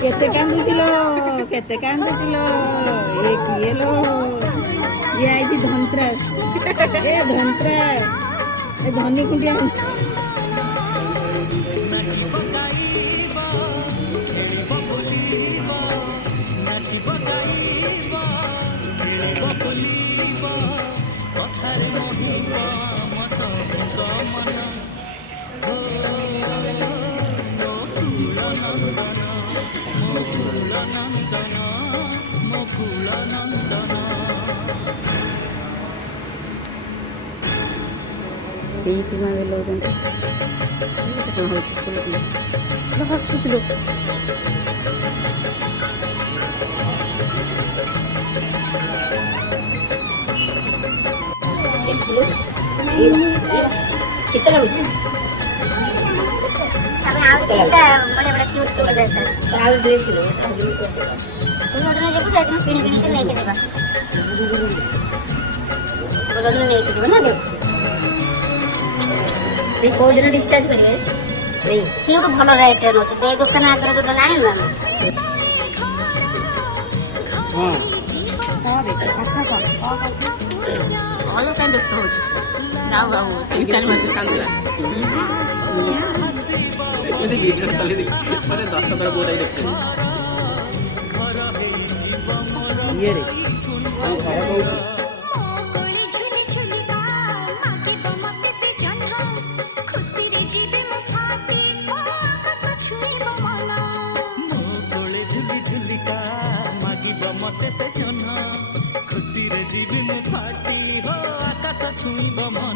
केते कांदुचिलो केते कांदुचिलो ये किए लो ये आई धनत्रास ए धनत्रास ए धनी कुंडिया सीमा हसुल चित्त लगुच बड़े बड़े क्यूट क्यूट ड्रेस आउ ड्रेस किलो तू जोदन जेबु जाइतन किणी किणी के लेके जेबा जोदन लेके जेबा ना दे ए को दिन डिस्चार्ज करिवे नहीं सी उठ भलो रेट नो दे दुकान आगर जो नाही ना हां हां बेटा कथा भलो कान दोस्त हो ना बाबू 3-4 मास कांदला मुझे वीडियो डाली थी मैंने 10 15 बहुत आई देखते ये रे हम खरा कहू खुशी रे जीवी में फाटी हो आकाश छुईब मन